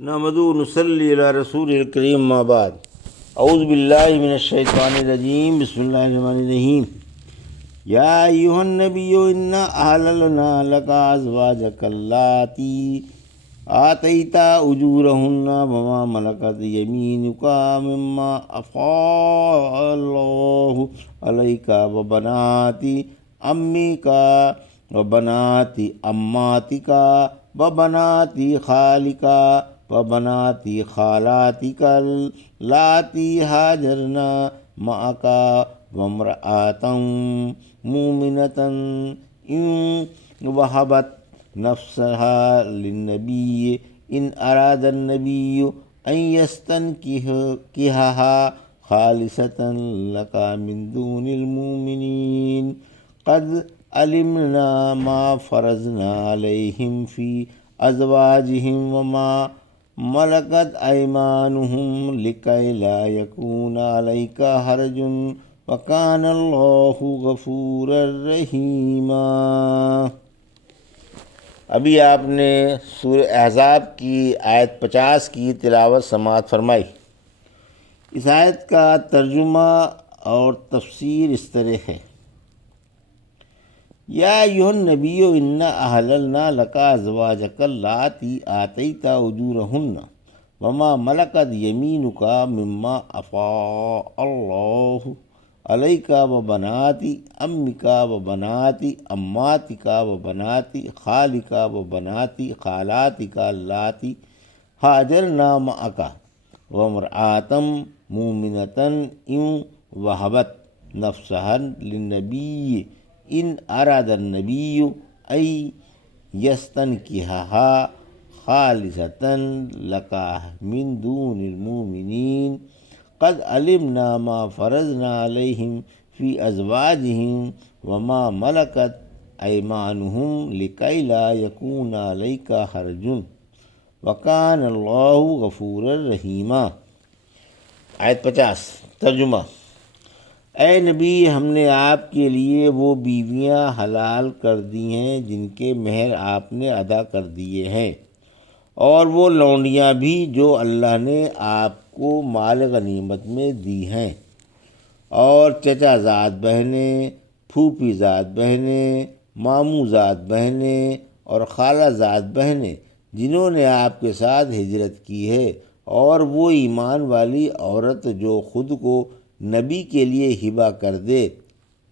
نحمدہ و نصلی علی رسول الکریم ما بعد اعوذ باللہ من الشیطان الرجیم بسم اللہ الرحمن الرحیم یا ایھا النبی انا احللنا لک ازواجک اللاتی آتیت اجورہن وما ملکت یمینک مما افاء اللہ علیک وبنات عمک وبنات عماتک وبنات خالک وبنات خالاتک اللاتی ہاجرن معک وامرأۃ مؤمنۃ ان وہبت نفسها للنبی ان اراد النبی ان یستنکحها خالصۃ لک من دون المؤمنین قد علمنا ما فرضنا علیہم فی ازواجہم وما ملکت ایمانہم لکی لا یکون علیک حرج وکان اللہ غفورا رحیما۔ ابھی آپ نے سورہ احزاب کی آیت 50 کی تلاوت سماعت فرمائی۔ اس آیت کا ترجمہ اور تفسیر اس طرح ہے: یا ایھا النبی انا احللنا لک ازواجک اللاتی آتیت اجورہن وما ملکت یمینک مما افاء اللہ علیک وبنات عمک وبنات عماتک وبنات خالک وبنات خالاتک اللاتی ہاجرن معک وامرأۃ مؤمنۃ ان وہبت نفسها للنبی ان اراد النبی ان یستنکحها خالصۃ لک من دون المؤمنین قد علمنا ما فرضنا علیہم فی ازواجہم وما ملکت ایمانہم لکی لا یکون علیک حرج وکان اللہ غفورا رحیما۔ آیت 50 ترجمہ: اے نبی، ہم نے آپ کے لیے وہ بیویاں حلال کر دی ہیں جن کے مہر آپ نے ادا کر دیے ہیں، اور وہ لونڈیاں بھی جو اللہ نے آپ کو مال غنیمت میں دی ہیں، اور چچا زاد بہنیں، پھوپھی زاد بہنیں، ماموں زاد بہنیں اور خالہ زاد بہنیں جنہوں نے آپ کے ساتھ ہجرت کی ہے، اور وہ ایمان والی عورت جو خود کو نبی کے لیے ہبہ کر دے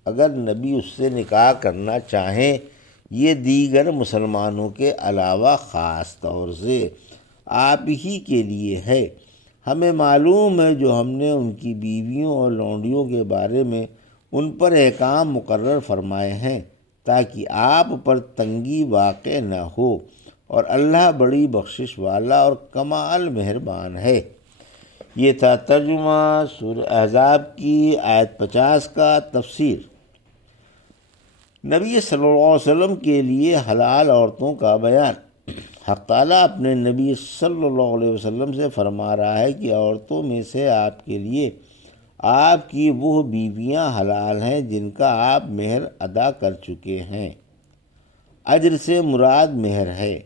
اگر نبی اس سے نکاح کرنا چاہیں۔ یہ دیگر مسلمانوں کے علاوہ خاص طور سے آپ ہی کے لیے ہے۔ ہمیں معلوم ہے جو ہم نے ان کی بیویوں اور لونڈیوں کے بارے میں ان پر احکام مقرر فرمائے ہیں تاکہ آپ پر تنگی واقع نہ ہو، اور اللہ بڑی بخشش والا اور کمال مہربان ہے۔ یہ تھا ترجمہ سورہ احزاب کی آیت 50 کا۔ تفسیر: نبی صلی اللہ علیہ وسلم کے لیے حلال عورتوں کا بیان۔ حق تعالیٰ اپنے نبی صلی اللہ علیہ وسلم سے فرما رہا ہے کہ عورتوں میں سے آپ کے لیے آپ کی وہ بیویاں حلال ہیں جن کا آپ مہر ادا کر چکے ہیں۔ اجر سے مراد مہر ہے۔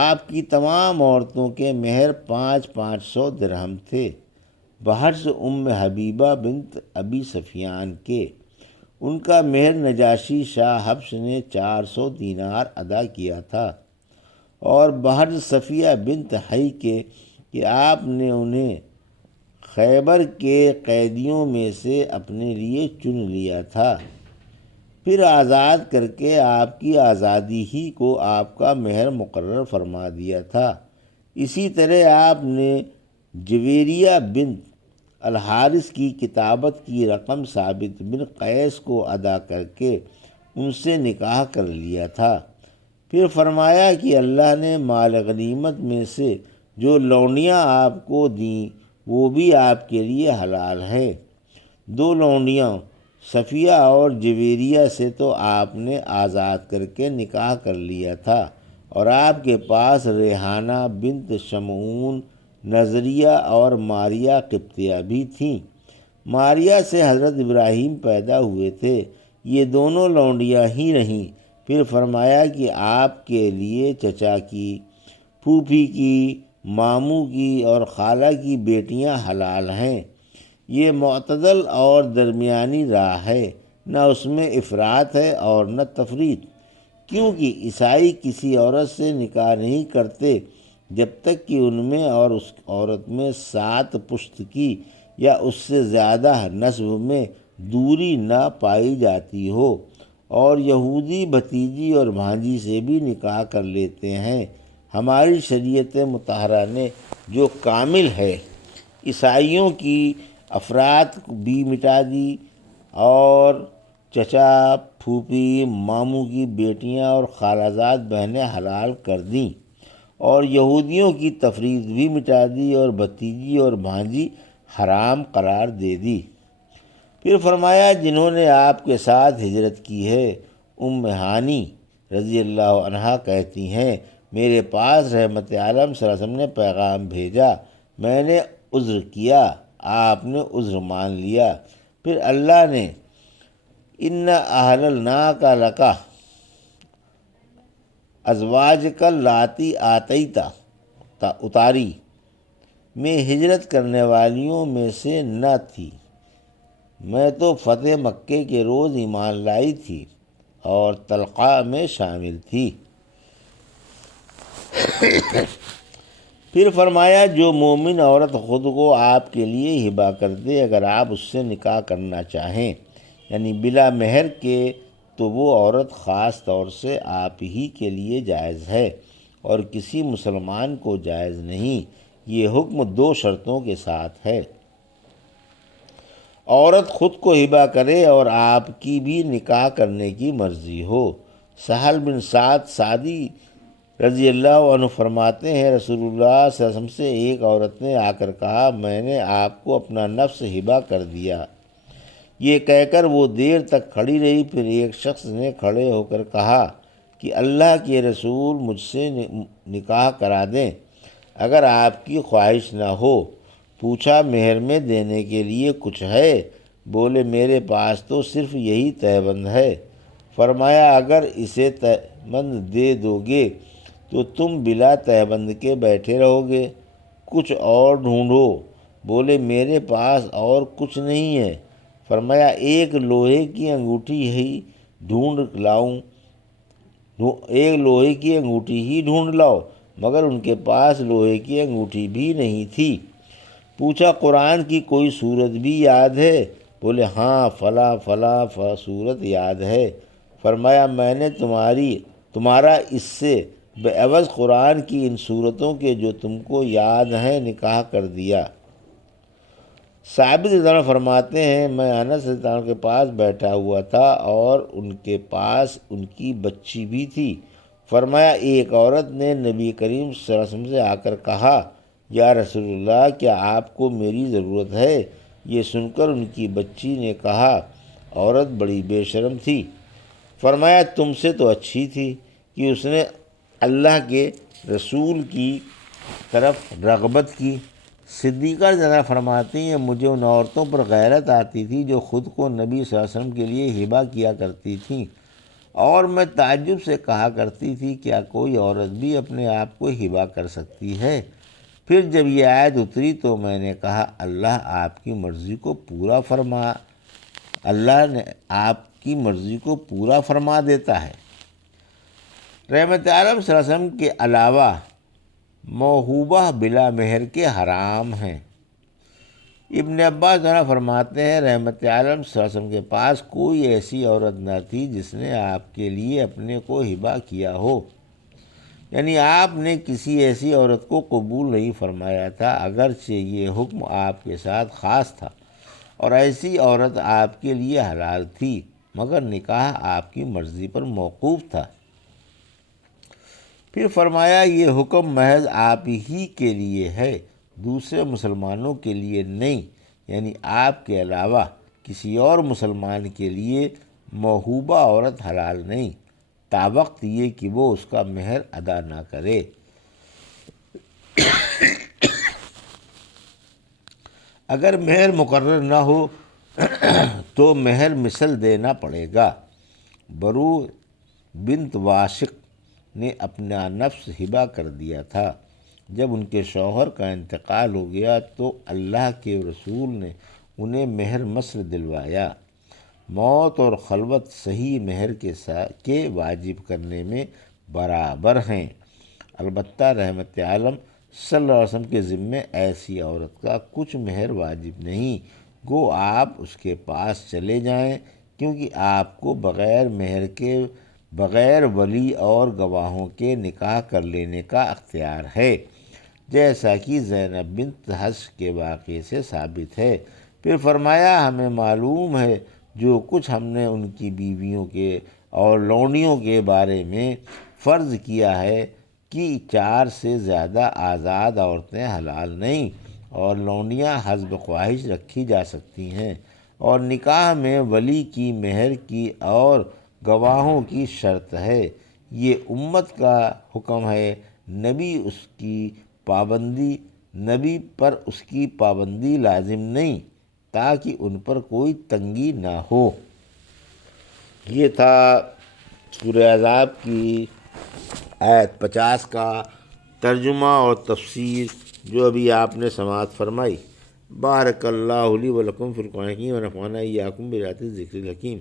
آپ کی تمام عورتوں کے مہر 500 درہم تھے، بحرص حبیبہ بنت ابی سفیان کے۔ ان کا مہر نجاشی شاہ حبش نے 400 دینار ادا کیا تھا، اور بحرص صفیہ بنت حی کے کہ آپ نے انہیں خیبر کے قیدیوں میں سے اپنے لیے چن لیا تھا، پھر آزاد کر کے آپ کی آزادی ہی کو آپ کا مہر مقرر فرما دیا تھا۔ اسی طرح آپ نے جویریہ بنت الحارث کی کتابت کی رقم ثابت بن قیس کو ادا کر کے ان سے نکاح کر لیا تھا۔ پھر فرمایا کہ اللہ نے مال غنیمت میں سے جو لونڈیاں آپ کو دیں وہ بھی آپ کے لیے حلال ہے۔ دو لونڈیاں صفیہ اور جویریہ سے تو آپ نے آزاد کر کے نکاح کر لیا تھا، اور آپ کے پاس ریحانہ بنت شمعون نظریہ اور ماریہ قبطیہ بھی تھیں۔ ماریہ سے حضرت ابراہیم پیدا ہوئے تھے۔ یہ دونوں لونڈیاں ہی رہیں۔ پھر فرمایا کہ آپ کے لیے چچا کی، پھوپھی کی، ماموں کی اور خالہ کی بیٹیاں حلال ہیں۔ یہ معتدل اور درمیانی راہ ہے، نہ اس میں افراط ہے اور نہ تفریط، کیونکہ عیسائی کسی عورت سے نکاح نہیں کرتے جب تک کہ ان میں اور اس عورت میں 7 پشت کی یا اس سے زیادہ نسب میں دوری نہ پائی جاتی ہو، اور یہودی بھتیجی اور بھانجی سے بھی نکاح کر لیتے ہیں۔ ہماری شریعت مطہرہ نے جو کامل ہے، عیسائیوں کی افراط بھی مٹا دی اور چچا، پھوپھی، ماموں کی بیٹیاں اور خالہ زاد بہنیں حلال کر دیں، اور یہودیوں کی تفریق بھی مٹا دی اور بھتیجی اور بھانجی حرام قرار دے دی۔ پھر فرمایا جنہوں نے آپ کے ساتھ ہجرت کی ہے۔ ام ہانی رضی اللہ عنہا کہتی ہیں میرے پاس رحمت عالم صلی اللہ علیہ وسلم نے پیغام بھیجا، میں نے عذر کیا، آپ نے عذر مان لیا، پھر اللہ نے ان احللناک لک ازواجک اللاتی آتیت اتاری میں ہجرت کرنے والیوں میں سے نہ تھی، میں تو فتح مکے کے روز ایمان لائی تھی اور طلقہ میں شامل تھی۔ پھر فرمایا جو مومن عورت خود کو آپ کے لیے ہبہ کر دے اگر آپ اس سے نکاح کرنا چاہیں، یعنی بلا مہر کے، تو وہ عورت خاص طور سے آپ ہی کے لیے جائز ہے اور کسی مسلمان کو جائز نہیں۔ یہ حکم 2 شرطوں کے ساتھ ہے۔ عورت خود کو ہبہ کرے اور آپ کی بھی نکاح کرنے کی مرضی ہو۔ سہل بن سعد سعدی رضی اللہ عنہ فرماتے ہیں رسول اللہ صلی اللہ علیہ وسلم سے ایک عورت نے آ کر کہا میں نے آپ کو اپنا نفس ہبہ کر دیا۔ یہ کہہ کر وہ دیر تک کھڑی رہی، پھر ایک شخص نے کھڑے ہو کر کہا کہ اللہ کے رسول مجھ سے نکاح کرا دیں اگر آپ کی خواہش نہ ہو۔ پوچھا مہر میں دینے کے لیے کچھ ہے؟ بولے میرے پاس تو صرف یہی تہبند ہے۔ فرمایا اگر اسے تہبند دے دو گے تو تم بلا تہبند کے بیٹھے رہو گے، کچھ اور ڈھونڈو۔ بولے میرے پاس اور کچھ نہیں ہے۔ فرمایا ایک لوہے کی انگوٹھی ہی ڈھونڈ لاؤ، مگر ان کے پاس لوہے کی انگوٹھی بھی نہیں تھی۔ پوچھا قرآن کی کوئی سورت بھی یاد ہے؟ بولے ہاں فلاں فلاں سورت یاد ہے۔ فرمایا میں نے تمہارا اس سے بعوض قرآن کی ان صورتوں کے جو تم کو یاد ہیں نکاح کر دیا۔ ثابت رضی اللہ عنہ فرماتے ہیں میں انس رضی اللہ عنہ کے پاس بیٹھا ہوا تھا اور ان کے پاس ان کی بچی بھی تھی۔ فرمایا ایک عورت نے نبی کریم صلی اللہ علیہ وسلم سے آ کر کہا یا رسول اللہ کیا آپ کو میری ضرورت ہے؟ یہ سن کر ان کی بچی نے کہا عورت بڑی بے شرم تھی۔ فرمایا تم سے تو اچھی تھی کہ اس نے اللہ کے رسول کی طرف رغبت کی۔ صدیقہ زیادہ فرماتی ہیں مجھے ان عورتوں پر غیرت آتی تھی جو خود کو نبی صلی اللہ علیہ وسلم کے لیے ہبہ کیا کرتی تھیں، اور میں تعجب سے کہا کرتی تھی کیا کوئی عورت بھی اپنے آپ کو ہبہ کر سکتی ہے؟ پھر جب یہ آیت اتری تو میں نے کہا اللہ آپ کی مرضی کو پورا فرما دیتا ہے۔ رحمت عالم صلی اللہ علیہ وسلم کے علاوہ موہوبہ بلا مہر کے حرام ہیں۔ ابن عباس فرماتے ہیں رحمت عالم صلی اللہ علیہ وسلم کے پاس کوئی ایسی عورت نہ تھی جس نے آپ کے لیے اپنے کو ہبہ کیا ہو، یعنی آپ نے کسی ایسی عورت کو قبول نہیں فرمایا تھا، اگرچہ یہ حکم آپ کے ساتھ خاص تھا اور ایسی عورت آپ کے لیے حلال تھی، مگر نکاح آپ کی مرضی پر موقوف تھا۔ پھر فرمایا یہ حکم محض آپ ہی کے لیے ہے، دوسرے مسلمانوں کے لیے نہیں، یعنی آپ کے علاوہ کسی اور مسلمان کے لیے موہوبہ عورت حلال نہیں، تاوقت یہ کہ وہ اس کا مہر ادا نہ کرے۔ اگر مہر مقرر نہ ہو تو مہر مثل دینا پڑے گا۔ برو بنت واشق نے اپنا نفس ہبہ کر دیا تھا، جب ان کے شوہر کا انتقال ہو گیا تو اللہ کے رسول نے انہیں مہر مصر دلوایا۔ موت اور خلوت صحیح مہر کے واجب کرنے میں برابر ہیں، البتہ رحمت عالم صلی اللہ علیہ وسلم کے ذمے ایسی عورت کا کچھ مہر واجب نہیں، گو آپ اس کے پاس چلے جائیں، کیونکہ آپ کو بغیر مہر کے بغیر ولی اور گواہوں کے نکاح کر لینے کا اختیار ہے، جیسا کہ زینب بنت جحش کے واقعے سے ثابت ہے۔ پھر فرمایا ہمیں معلوم ہے جو کچھ ہم نے ان کی بیویوں کے اور لونڈیوں کے بارے میں فرض کیا ہے کہ 4 سے زیادہ آزاد عورتیں حلال نہیں، اور لونڈیاں حسب خواہش رکھی جا سکتی ہیں، اور نکاح میں ولی کی مہر کی اور گواہوں کی شرط ہے۔ یہ امت کا حکم ہے، نبی پر اس کی پابندی لازم نہیں، تاکہ ان پر کوئی تنگی نہ ہو۔ یہ تھا سورہ احزاب کی آیت 50 کا ترجمہ اور تفسیر جو ابھی آپ نے سماعت فرمائی۔ بارک اللہ لی و لکم فی القرآن الحکیم و نفعنی وایاکم بآیات الذکر الحکیم۔